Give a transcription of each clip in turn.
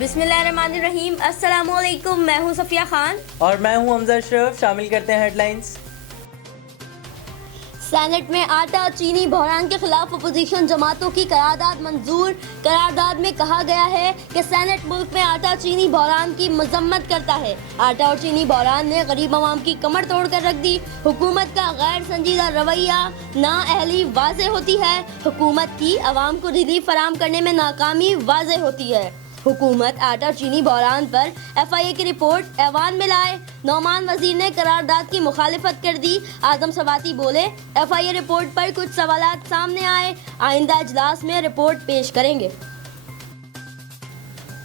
بسم اللہ الرحمن الرحیم. السلام علیکم. میں ہوں صفیہ خان اور میں ہوں حمزہ اشرف. شامل کرتے ہیں ہیڈ لائنز. سینٹ میں آٹا چینی بحران کے خلاف اپوزیشن جماعتوں کی قرارداد منظور. قرارداد میں کہا گیا ہے کہ سینٹ ملک میں آٹا چینی بحران کی مذمت کرتا ہے. آٹا اور چینی بحران نے غریب عوام کی کمر توڑ کر رکھ دی. حکومت کا غیر سنجیدہ رویہ نااہلی واضح ہوتی ہے. حکومت کی عوام کو ریلیف فراہم کرنے میں ناکامی واضح ہوتی ہے. حکومت آٹا اور چینی بحران پر ایف آئی اے کی رپورٹ ایوان میں لائے. نعمان وزیر نے قرارداد کی مخالفت کر دی. اعظم سواتی بولے ایف آئی اے رپورٹ پر کچھ سوالات سامنے آئے. آئندہ اجلاس میں رپورٹ پیش کریں گے.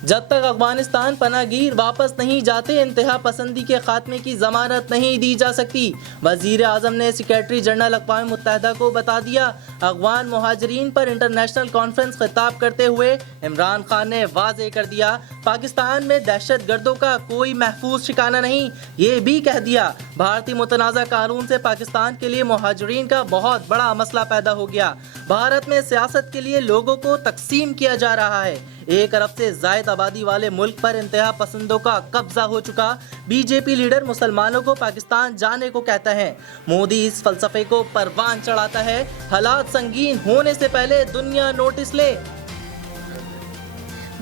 جب تک افغانستان پناہ گیر واپس نہیں جاتے انتہا پسندی کے خاتمے کی ضمانت نہیں دی جا سکتی. وزیر اعظم نے سیکریٹری جنرل اقوام متحدہ کو بتا دیا. افغان مہاجرین پر انٹرنیشنل کانفرنس خطاب کرتے ہوئے عمران خان نے واضح کر دیا پاکستان میں دہشت گردوں کا کوئی محفوظ ٹھکانہ نہیں. یہ بھی کہہ دیا بھارتی متنازع قانون سے پاکستان کے لیے مہاجرین کا بہت بڑا مسئلہ پیدا ہو گیا. بھارت میں سیاست کے لیے لوگوں کو تقسیم کیا جا رہا ہے. 1 ارب سے زائد آبادی والے ملک پر انتہا پسندوں کا قبضہ ہو چکا. بی جے پی لیڈر مسلمانوں کو پاکستان جانے کو کہتا ہے. مودی اس فلسفے کو پروان چڑھاتا ہے. حالات سنگین ہونے سے پہلے دنیا نوٹس لے.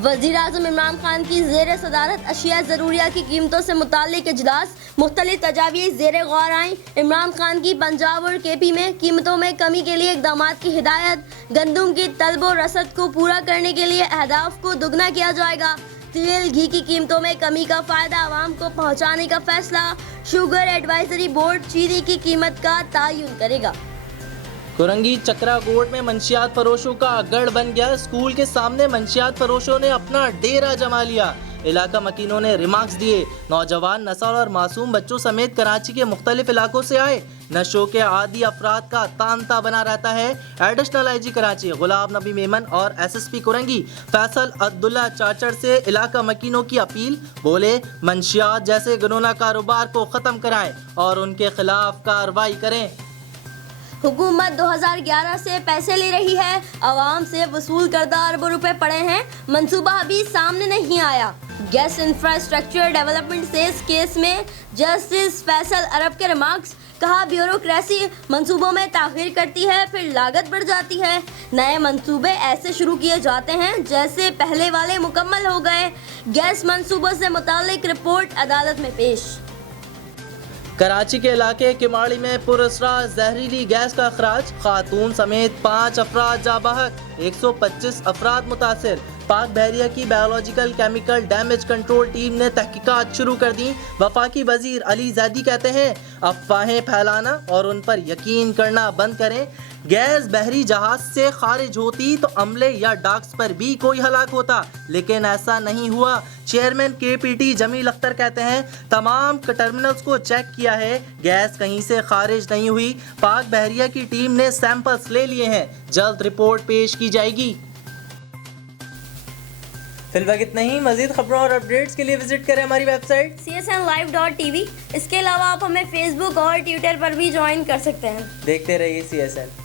وزیر اعظم عمران خان کی زیر صدارت اشیاء ضروریہ کی قیمتوں سے متعلق اجلاس. مختلف تجاویز زیر غور آئیں. عمران خان کی پنجاب اور کے پی میں قیمتوں میں کمی کے لیے اقدامات کی ہدایت. گندم کی طلب و رسد کو پورا کرنے کے لیے اہداف کو دگنا کیا جائے گا. تیل گھی کی قیمتوں میں کمی کا فائدہ عوام کو پہنچانے کا فیصلہ. شوگر ایڈوائزری بورڈ چینی کی قیمت کا تعین کرے گا. کورنگی چکرا گوٹ میں منشیات فروشوں کا گڑھ بن گیا. اسکول کے سامنے منشیات فروشوں نے اپنا ڈیرا جما لیا. علاقہ مکینوں نے ریمارکس دیے. نوجوان نسل اور معصوم بچوں سمیت کراچی کے مختلف علاقوں سے آئے. نشوں کے عادی افراد کا تانتا بنا رہتا ہے. ایڈیشنل آئی جی کراچی غلام نبی میمن اور S S P Korangi Faisal Abdullah Chachar سے علاقہ مکینوں کی اپیل. بولے منشیات جیسے گنونا کاروبار کو ختم کرائیں اور ان کے خلاف کارروائی کریں. حکومت 2011 سے پیسے لے رہی ہے. عوام سے وصول کردہ اربوں روپے پڑے ہیں. منصوبہ ابھی سامنے نہیں آیا. Gas infrastructure development cess case میں جسٹس فیصل عرب کے ریمارکس. کہا بیوروکریسی منصوبوں میں تاخیر کرتی ہے پھر لاگت بڑھ جاتی ہے. نئے منصوبے ایسے شروع کیے جاتے ہیں جیسے پہلے والے مکمل ہو گئے. گیس منصوبوں سے متعلق رپورٹ عدالت میں پیش. کراچی کے علاقے کماڑی میں پراسرار زہریلی گیس کا اخراج. خاتون سمیت 5 افراد جاں بحق. 125 افراد متاثر. پاک بحریہ کی biological chemical damage control team نے تحقیقات شروع کر دیں. وفاقی وزیر علی زیدی کہتے ہیں افواہیں پھیلانا اور ان پر یقین کرنا بند کریں. گیس بحری جہاز سے خارج ہوتی تو عملے یا ڈاکس پر بھی کوئی ہلاک ہوتا, لیکن ایسا نہیں ہوا. چیئرمین کے پی ٹی جمیل اختر کہتے ہیں تمام ٹرمینلز کو چیک کیا ہے, گیس کہیں سے خارج نہیں ہوئی. پاک بحریہ کی ٹیم نے سیمپلز لے لیے ہیں, جلد رپورٹ پیش کی جائے گی. فی الوقت اتنا ہی. مزید خبروں اور اپڈیٹس کے لیے وزٹ کریں ہماری ویب سائٹ csnlive.tv. اس کے علاوہ آپ ہمیں فیس بک اور ٹویٹر پر بھی جوائن کر سکتے ہیں. دیکھتے رہیے CSN.